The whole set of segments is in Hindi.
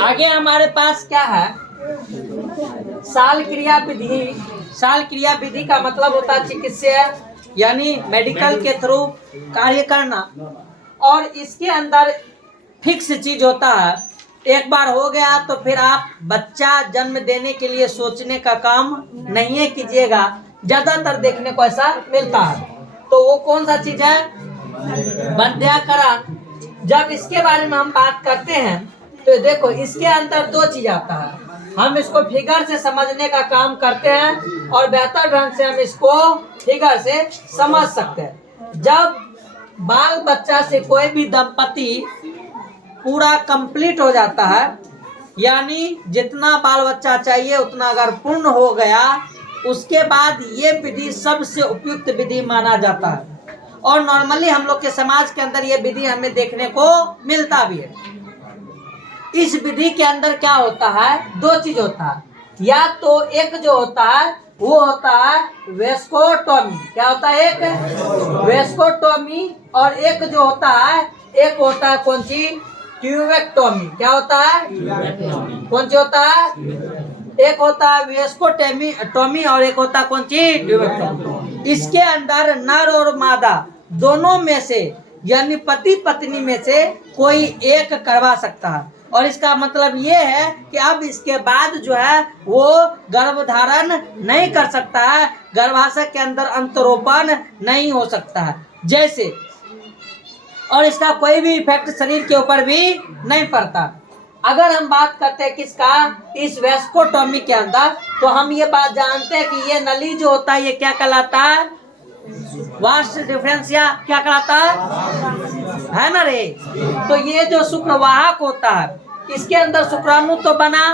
आगे हमारे पास क्या है, साल क्रिया विधि। साल क्रिया विधि का मतलब होता है चिकित्सा, यानी मेडिकल के थ्रू कार्य करना। और इसके अंदर फिक्स चीज होता है, एक बार हो गया तो फिर आप बच्चा जन्म देने के लिए सोचने का काम नहीं है कीजिएगा। ज्यादातर देखने को ऐसा मिलता है। तो वो कौन सा चीज है, वंध्याकरण। जब इसके बारे में हम बात करते हैं तो देखो इसके अंदर दो चीज आता है। हम इसको फिगर से समझने का काम करते हैं और बेहतर ढंग से हम इसको फिगर से समझ सकते हैं। जब बाल बच्चा से कोई भी दंपति पूरा कंप्लीट हो जाता है, यानी जितना बाल बच्चा चाहिए उतना अगर पूर्ण हो गया, उसके बाद ये विधि सबसे उपयुक्त विधि माना जाता है। और नॉर्मली हम लोग के समाज के अंदर ये विधि हमें देखने को मिलता भी है। इस विधि के अंदर क्या होता है, दो चीज होता है। या तो एक जो होता है वो होता है वेस्कोटोमी। क्या होता है, एक वेस्कोटोमी। और एक जो होता है, एक होता है कौन सी, ट्यूबेक्टोमी। क्या होता है, कौन सी होता है, एक होता है वेस्कोटोमी और एक होता है कौन सी, ट्यूबेक्टोमी। इसके अंदर नर और मादा दोनों में से, यानी पति पत्नी में से कोई एक करवा सकता है। और इसका मतलब ये है कि अब इसके बाद जो है वो गर्भधारण नहीं कर सकता है, गर्भाशय के अंदर अंतरोपण नहीं हो सकता है जैसे। और इसका कोई भी इफेक्ट शरीर के ऊपर भी नहीं पड़ता। अगर हम बात करते हैं किसका, इस वेस्कोटोमी के अंदर, तो हम ये बात जानते हैं कि ये नली जो होता है ये क्या कहलाता है, वास डिफरेंशिया। क्या कहलाता है ना रे। तो ये जो शुक्रवाहक होता है, इसके अंदर शुक्राणु तो बना,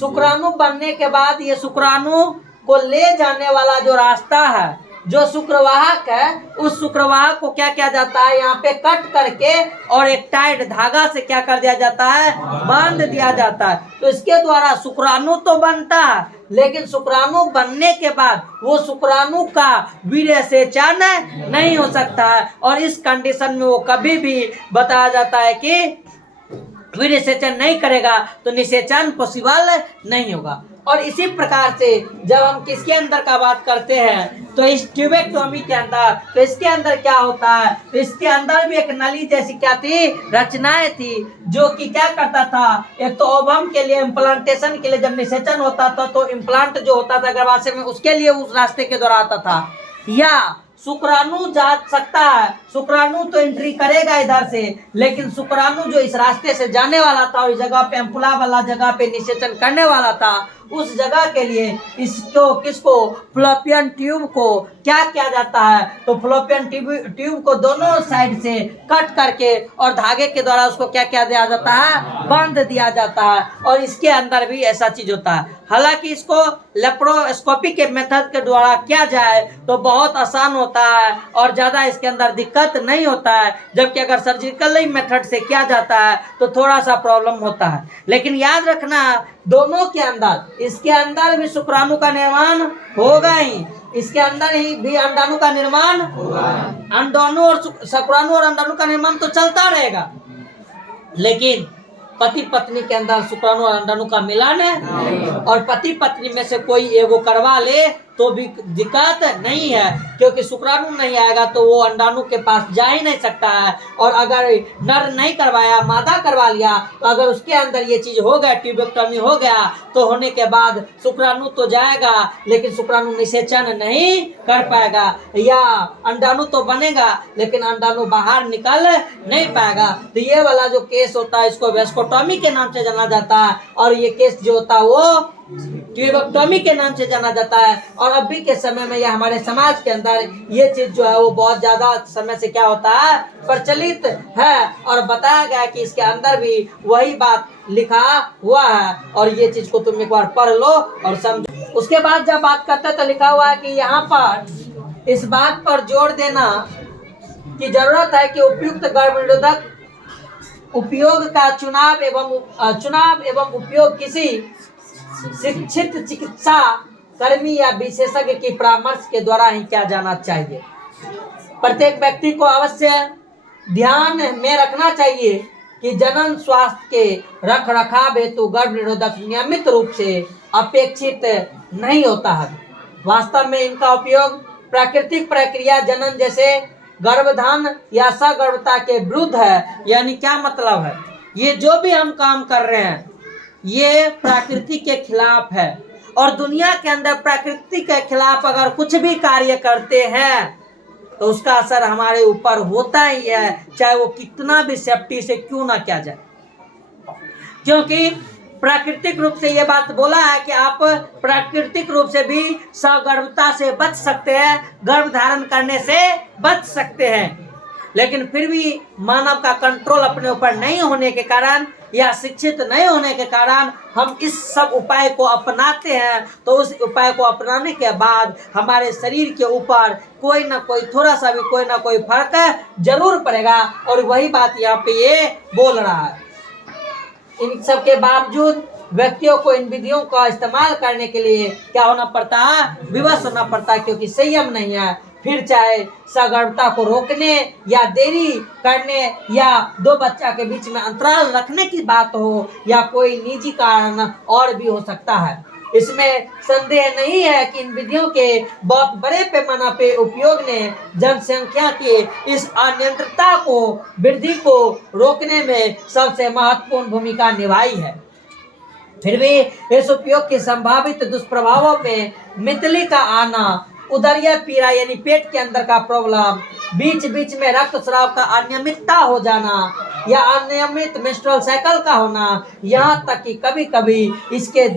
शुक्राणु बनने के बाद ये शुक्राणु को ले जाने वाला जो रास्ता है, जो शुक्रवाहक है, उस शुक्रवाहक को क्या किया जाता है, यहाँ पे कट करके और एक टाइट धागा से क्या कर दिया जाता है, बांध दिया जाता है। तो इसके द्वारा शुक्राणु तो बनता है, लेकिन शुक्राणु बनने के बाद वो शुक्राणु का वीर्यसेचन नहीं हो सकता है। और इस कंडीशन में वो कभी भी बताया जाता है कि वीर्यसेचन नहीं करेगा तो निषेचन पॉसिबल नहीं होगा। और इसी प्रकार से जब हम किसके अंदर का बात करते हैं, तो इस ट्यूबेक्टोमी के अंदर, तो इसके अंदर क्या होता है, तो इसके अंदर भी एक नली जैसी क्या थी, रचनाएं थी, जो कि क्या करता था, एक तो ओवम के लिए इम्प्लांटेशन के लिए जब निषेचन होता था तो इम्प्लांट जो होता था गर्भाशय में, उसके लिए उस रास्ते के द्वारा आता था। या शुक्राणु जा सकता है, शुक्राणु तो एंट्री करेगा इधर से, लेकिन शुक्राणु जो इस रास्ते से जाने वाला था और इस जगह पे एम्पुला वाला जगह पे निषेचन करने वाला था, उस जगह के लिए इसको किसको, फ्लोपियन ट्यूब को क्या किया जाता है, तो फ्लोपियन ट्यूब को दोनों साइड से कट करके और धागे के द्वारा उसको क्या किया दिया जाता है, बांध दिया जाता है। और इसके अंदर भी ऐसा चीज होता है। हालांकि इसको लेप्रोस्कोपी के मेथड के द्वारा किया जाए तो बहुत आसान होता है और ज्यादा इसके अंदर दिक्कत नहीं होता है, जबकि अगर सर्जिकल मेथड से किया जाता है तो थोड़ा सा प्रॉब्लम होता है। लेकिन याद रखना, दोनों के अंदर, इसके अंदर भी शुक्राणु का निर्माण होगा ही, इसके अंदर ही भी अंडाणु का निर्माण होगा। अंडाणु और शुक्राणु और अंडाणु का निर्माण तो चलता रहेगा, लेकिन पति पत्नी के अंदर शुक्राणु और अंडाणु का मिलन है। और पति पत्नी में से कोई एगो करवा ले तो भी दिक्कत नहीं है, क्योंकि शुक्राणु नहीं आएगा तो वो अंडाणु के पास जा ही नहीं सकता है। और अगर नर नहीं करवाया, मादा करवा लिया, तो अगर उसके अंदर ये चीज हो गया, ट्यूबेक्टोमी हो गया, तो होने के बाद शुक्राणु तो जाएगा लेकिन शुक्राणु निषेचन नहीं कर पाएगा। या अंडाणु तो बनेगा लेकिन अंडाणु बाहर निकल नहीं पाएगा। तो ये वाला जो केस होता है इसको वेस्कोटोमी के नाम से जाना जाता है, और ये केस जो होता है वो ट्यूबेक्टोमी के नाम से जाना जाता है। और अभी के समय में या हमारे समाज के अंदर ये चीज जो है वो बहुत ज्यादा समय से क्या होता है, प्रचलित है। और बताया गया कि इसके अंदर भी वही बात लिखा हुआ है, और ये चीज को तुम एक बार पढ़ लो और समझो। उसके बाद जब बात करते हैं तो लिखा हुआ है कि यहाँ पर इस बात पर जोर देना की जरूरत है कि उपयुक्त गर्भनिरोधक उपयोग का चुनाव एवं उपयोग किसी शिक्षित चिकित्सा कर्मी या विशेषज्ञ की परामर्श के द्वारा ही किया जाना चाहिए। प्रत्येक व्यक्ति को अवश्य ध्यान में रखना चाहिए कि जनन स्वास्थ्य के रख रखाव हेतु गर्भ निरोधक नियमित रूप से अपेक्षित नहीं होता है। वास्तव में इनका उपयोग प्राकृतिक प्रक्रिया जनन जैसे गर्भधान या सगर्भता के विरुद्ध है। यानी क्या मतलब है, ये जो भी हम काम कर रहे हैं ये प्रकृति के खिलाफ है, और दुनिया के अंदर प्रकृति के खिलाफ अगर कुछ भी कार्य करते हैं तो उसका असर हमारे ऊपर होता ही है, चाहे वो कितना भी सेफ्टी से क्यों ना किया जाए। क्योंकि प्राकृतिक रूप से ये बात बोला है कि आप प्राकृतिक रूप से भी सगर्भता से बच सकते हैं, गर्भ धारण करने से बच सकते हैं, लेकिन फिर भी मानव का कंट्रोल अपने ऊपर नहीं होने के कारण या शिक्षित नहीं होने के कारण हम इस सब उपाय को अपनाते हैं। तो उस उपाय को अपनाने के बाद हमारे शरीर के ऊपर कोई ना कोई थोड़ा सा भी कोई ना कोई फर्क जरूर पड़ेगा, और वही बात यहाँ पे ये बोल रहा है। इन सब के बावजूद व्यक्तियों को इन विधियों का इस्तेमाल करने के लिए क्या होना पड़ता है, विवश होना पड़ता है, क्योंकि संयम नहीं है। फिर चाहे सगर्भता को रोकने या देरी करने या दो बच्चा के बीच में अंतराल रखने की बात हो या कोई निजी कारण और भी हो सकता है। इसमें संदेह नहीं है कि इन विधियों के बहुत बड़े पैमाने पे उपयोग ने जनसंख्या की इस अनियंत्रितता को वृद्धि को रोकने में सबसे महत्वपूर्ण भूमिका निभाई है। फिर भी इस उपयोग के संभावित दुष्प्रभावों में मितली का आना, उदरीय पीड़ा यानी पेट के अंदर का प्रॉब्लम, बीच बीच में रक्तस्राव का अनियमितता हो जाना या अनियमित मेंस्ट्रुअल साइकिल का होना, यहाँ तक कि कभी कभी इसके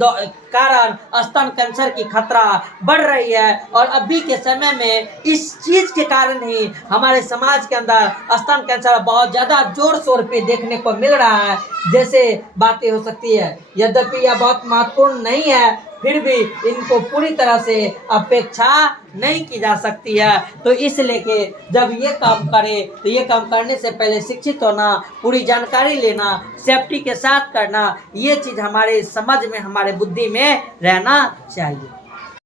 कारण स्तन कैंसर की खतरा बढ़ रही है। और अभी के समय में इस चीज के कारण ही हमारे समाज के अंदर स्तन कैंसर बहुत ज्यादा जोर शोर पे देखने को मिल रहा है, जैसे बातें हो सकती है। यद्यपि यह बहुत महत्वपूर्ण नहीं है, फिर भी इनको पूरी तरह से अपेक्षा नहीं की जा सकती है। तो इसलिए कि जब ये काम करें तो ये काम करने से पहले शिक्षित होना, पूरी जानकारी लेना, सेफ्टी के साथ करना, ये चीज़ हमारे समझ में हमारे बुद्धि में रहना चाहिए।